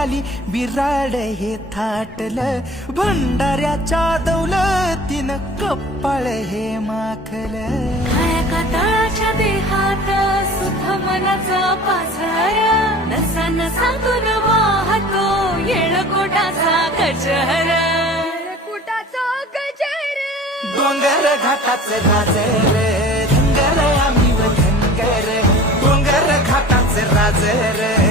खाली बिराड हे थाटलं, भंडाऱ्याच्या दौलतीनं कप्पाळ हे माखलं. काया तळाच्या देहात सुख मनाचा पाझर, नसा नसातून वाहतो येळकोटाचा गजर. डोंगर घाटाचं गाजर, धनगर आम्ही व धनगर, डोंगर घाटाचं राजर.